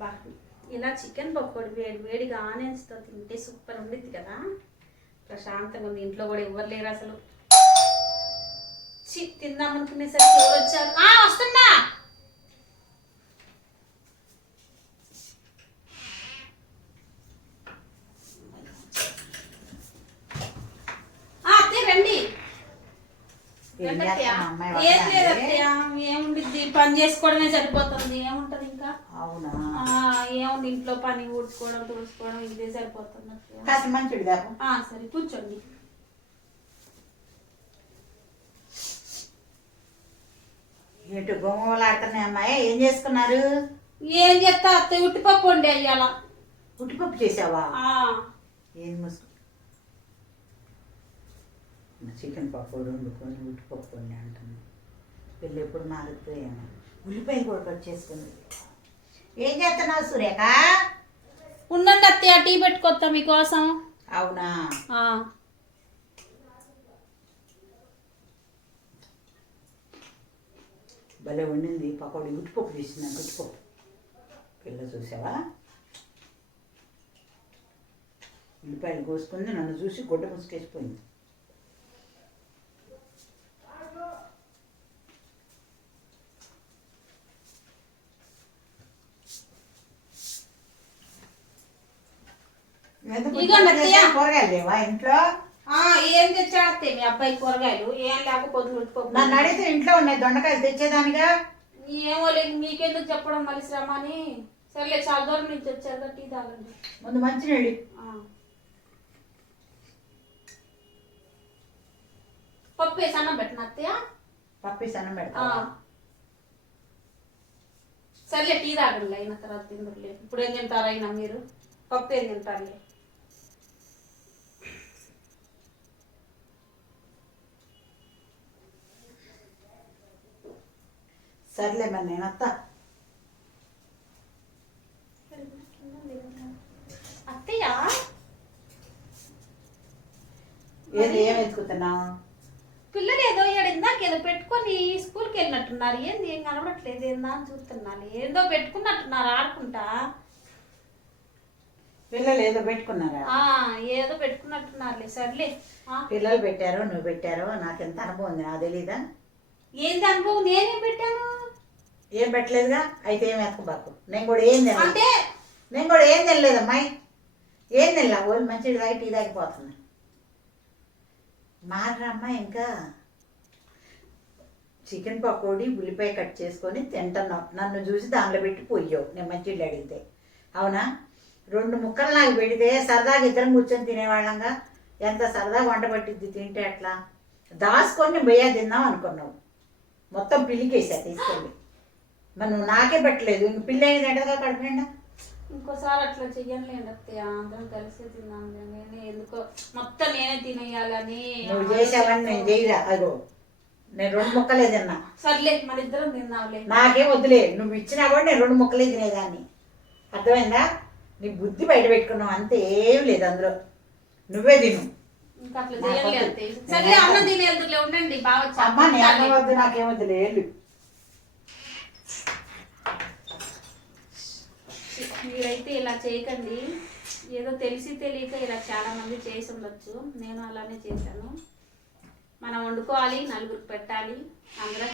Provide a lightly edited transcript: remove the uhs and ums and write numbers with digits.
బా ఇలా చికెన్ పకోడీ వేడి వేడిగా ఆనియన్స్తో తింటే సూపర్ ఉండిద్ది కదా. ప్రశాంతంగా ఉంది. ఇంట్లో కూడా ఎవరు లేరు అసలు. తిందాం అనుకునేసరికి ఎవరు వచ్చారు. వస్తున్నా. రండి. ఏం లేదు అత్తయ్య, ఏముండిద్ది, పని చేసుకోవడమే సరిపోతుంది. ఏముంటది ఇంకా. అవునా? ఏముంది, ఇంట్లో పని ఊడ్చుకోవడం తుడుచుకోవడం ఇదే సరిపోతుంది అత్తయ్య. సరే కూర్చోండి. ఏంటి గోమలాడుతున్నాయి అమ్మాయి? ఏం చేసుకున్నారు? ఏం చేస్తా అత్తయ్య, ఉట్టిపప్పు వండి అయ్యాల. ఉట్టిపప్పు చేసావా? ఏం ముసుకు చికెన్ పకోడీ వండుకొని ఉట్టిపప్పు వండి అంటుంది. పిల్లలు ఎప్పుడు మారుతాయేమో. ఉల్లిపాయలు కూడా కట్ చేసుకుంది. ఏం చేస్తున్నావు సురేఖ? ఉండండి అత్తయ్య, టీ పెట్టుకొస్తా మీకోసం. అవునా? భలే వండింది పకోడీ. ఉట్టిపప్పు తీసింది. ఉట్టిపప్పు పిల్ల చూసావా? ఉల్లిపాయలు కోసుకుంది, నన్ను చూసి గుడ్డ ముసుకేసిపోయింది. కూరగాయలు లేవా ఇంట్లో? ఏం తెచ్చాడతే మీ అబ్బాయి కూరగాయలు? ఏం లేకపోతే ఉట్టిపప్పు. నన్ను అడిగితే ఇంట్లో ఉన్నాయి దొండకాయలు తెచ్చేదానిగా. ఏమో లేదు, మీకెందుకు చెప్పడం మళ్ళీ శ్రమ అని. సర్లే, చాలా దూరం నుంచి వచ్చారు, టీ తాగండి. ముందు మంచినీళ్ళు. పప్పు వేసి అన్నం పెట్టిన అత్తయ్య. పప్పు వేసి అన్నం పెడతా. సర్లే, టీ తాగండి, అయిన తర్వాత తిందురులే. ఇప్పుడు ఏం తింటారు అయినా మీరు? పప్పు ఏం తింటారులే. సర్లే మరి నేను వస్తా. అత్తయ్య ఏది ఏం వెతుకుతున్నావు? పిల్లలు ఏదో ఇందాక ఏదో పెట్టుకొని స్కూల్కి వెళ్ళినట్టున్నారు. ఏంది ఏం కనబడట్లేదు, ఏందా అని చూస్తున్నాను. ఏందో పెట్టుకున్నట్టున్నారు ఆడుకుంటా. పిల్లలు ఏదో పెట్టుకున్నారా? ఏదో పెట్టుకున్నట్టున్నారులే. సర్లే, పిల్లలు పెట్టారో నువ్వు పెట్టారో నాకు ఎంత అనుభవం ఉంది, నాకు తెలీదా? ఏంది అనుభవం? నేనేం పెట్టాను? ఏం పెట్టలేదుగా. అయితే ఏం ఎతకబాకు. నేను కూడా ఏం తినలేదు అమ్మాయి. ఏం తినలా. వాళ్ళు మంచిది తాగి టీ తాగిపోతున్నా. మారమ్మా. ఇంకా చికెన్ పకోడీ ఉల్లిపాయ కట్ చేసుకొని తింటున్నావు. నన్ను చూసి దానిలో పెట్టి పోయావు నేను మంచిళ్ళు అడిగితే. అవునా? 2 ముక్కలు నాకు పెడితే సరదాగా ఇద్దరం కూర్చొని తినేవాళ్ళంగా. ఎంత సరదాగా వంట పట్టిద్ది తింటే. అట్లా దాచుకొని బొయ్యా తిందాం అనుకున్నావు. మొత్తం పిల్లికేసా తీసుకెళ్ళి. మరి నువ్వు నాకే పెట్టలేదు. ఇంక పిల్లి అయింది ఎండగా కడుపునిండా. ఇంకోసారి అట్లా చెయ్యనులేండి అత్తయ్య, అందరం కలిసి తిన్నాం. నేనే ఎందుకో మొత్తం నేనే తినేయాలని. నువ్వు చేసావని నేను చేయరా. అదో నేను 2 ముక్కలే తిన్నా. సర్లే, మన ఇద్దరం తిన్నావులే. నాకేం వద్దులే. నువ్వు ఇచ్చినా కూడా నేను 2 ముక్కలే తినేదాన్ని. అర్థమైందా? నీ బుద్ధి బయట పెట్టుకున్నావు అంతే. ఏం లేదు అందులో. నువ్వే తిను. ఇంకా అట్లా చేయలేదు. సర్లే, అన్నం తినేదులే. ఉండండి బాగా. అమ్మా నేను వద్దు, నాకేమొద్దులే. మీరైతే ఇలా చేయకండి. ఏదో తెలిసి తెలియక ఇలా చాలా మంది చేసి ఉండొచ్చు. నేను అలానే చేశాను. మనం వండుకోవాలి, నలుగురికి పెట్టాలి. అందరూ